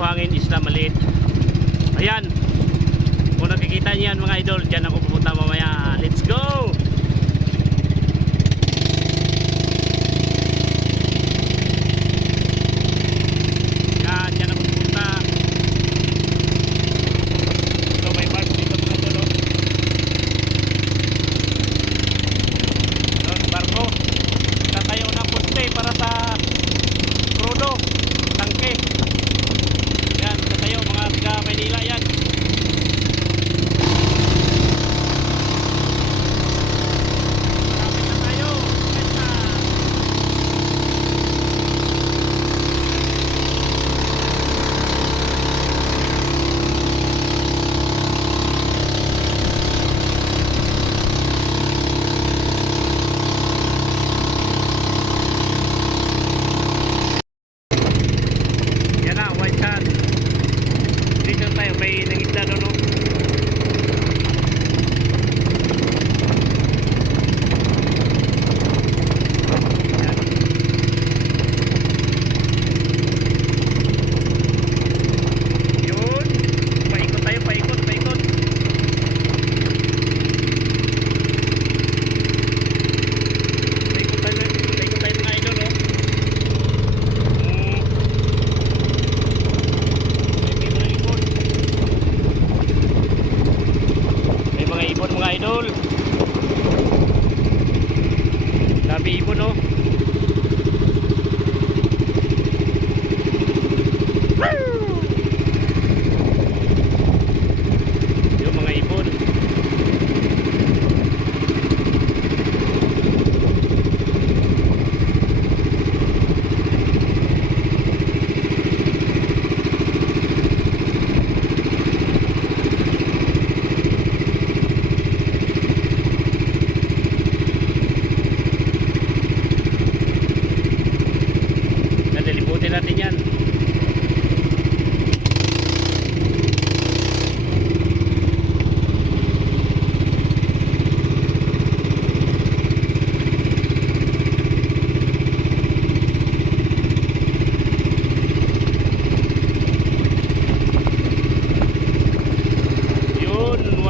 buhangin isla maliit. Ayan. Kung nakikita niyo yan mga idol dyan ako pupunta mamaya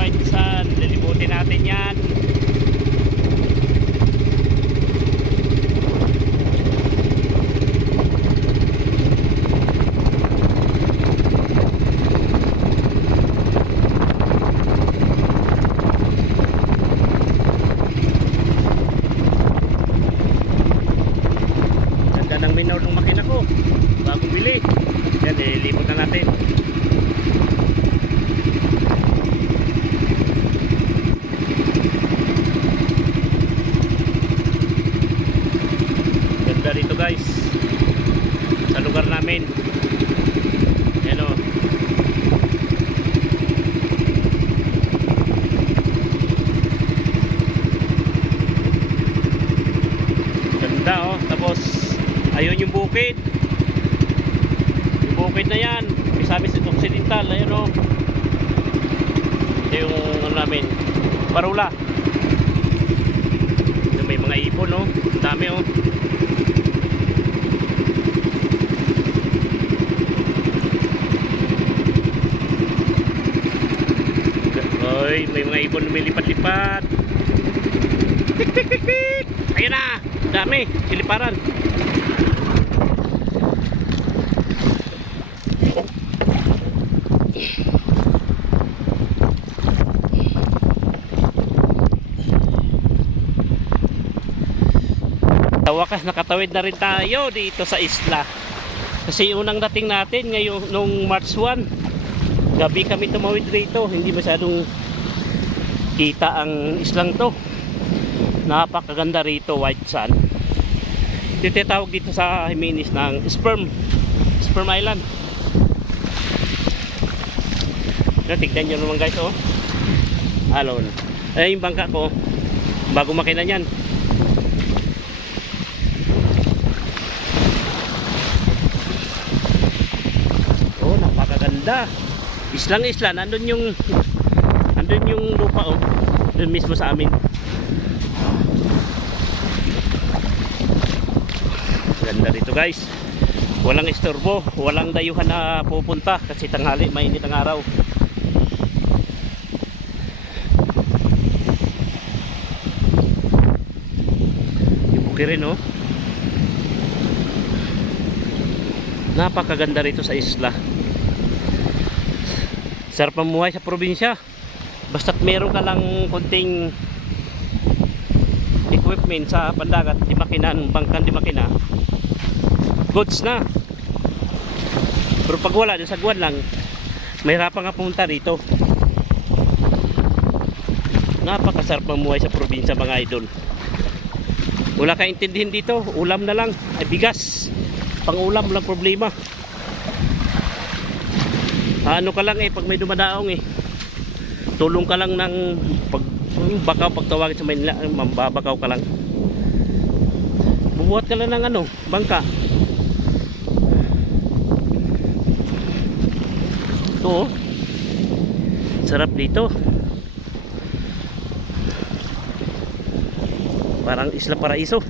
white sand. Lilibutin natin yan. Ganda ng minor ng makina ko. Bagong bili. Yan, ilipot na natin. Ganda dito guys. Sa lugar namin. Yan o. Ganda oh. Tapos ayun yung bukid. Yung bukid na yan. Sabi sa Occidental. Ayun oh. Ito yung ano namin. Barula. May mga ipon. Ang dami oh. Oy, may mga ibon tik. Ayun na, dami, siliparan. Sa wakas nakatawid na rin tayo dito sa isla. Kasi unang dating natin ngayon nung March 1, gabi kami tumawid rito, hindi masyadong kita ang islang to. Napakaganda rito, white sand. Ito tawag dito sa Jimenez ng sperm, sperm island. Ito, tignan nyo naman guys, oh. Alon. Ay, yung bangka ko, bago makina yan. Oh, napakaganda. Islang isla, nandun yung nandun yung lupa oh. Doon mismo sa amin. Ganda dito guys. Walang istorbo, walang dayuhan na pupunta kasi tanghali, mainit ang araw. Yung bukirin oh. Napakaganda rito sa isla. Sarap mamuhay sa probinsya. Basta't meron ka lang konting equipment sa pandagat, di makina, bangkan di makina. Goods na. Pero pag wala, dun sa guwan lang, mahirapan ka pumunta rito. Napakasarap mamuhay sa probinsya mga idol. Wala kang intindihin dito, ulam na lang, ay bigas. Pang ulam lang problema. Ano ka lang eh, pag may dumadaong eh. Tulong ka lang ng pag yung bakaw pag tawagin sa Manila, eh, mambabakaw ka lang. Bubuhat ka lang ng ano, bangka. Ito oh. Sarap dito. Parang Isla Paraiso.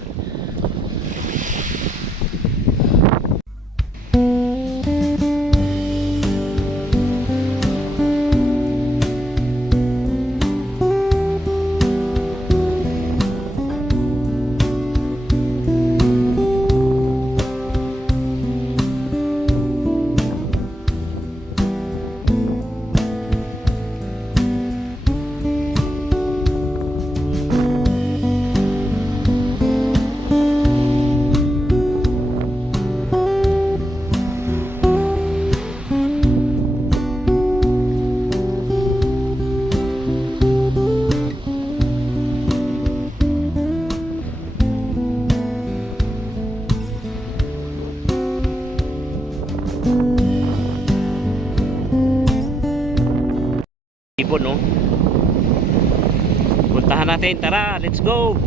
Ibon no. Puntahan natin, tara, let's go.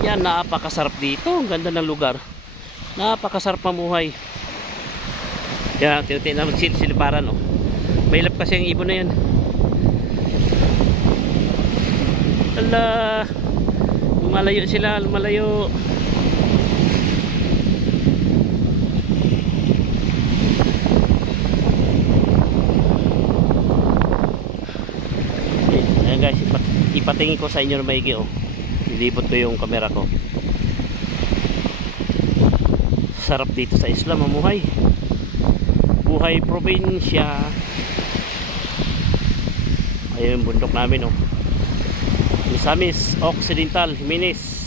Yan, napakasarap dito. Ang ganda ng lugar. Napakasarap mamuhay. Yan, tinutin na magsilsiliparan no. Mahilap kasi ang ibon na yan. Ala, lumalayo sila, lumalayo. Ayan guys, ipat ipatingin ko sa inyo na maigi oh. Ilibot ko yung camera ko. Sarap dito sa isla mamuhay. Buhay probinsya. Ayun yung bundok namin oh. Misamis Occidental, Minis.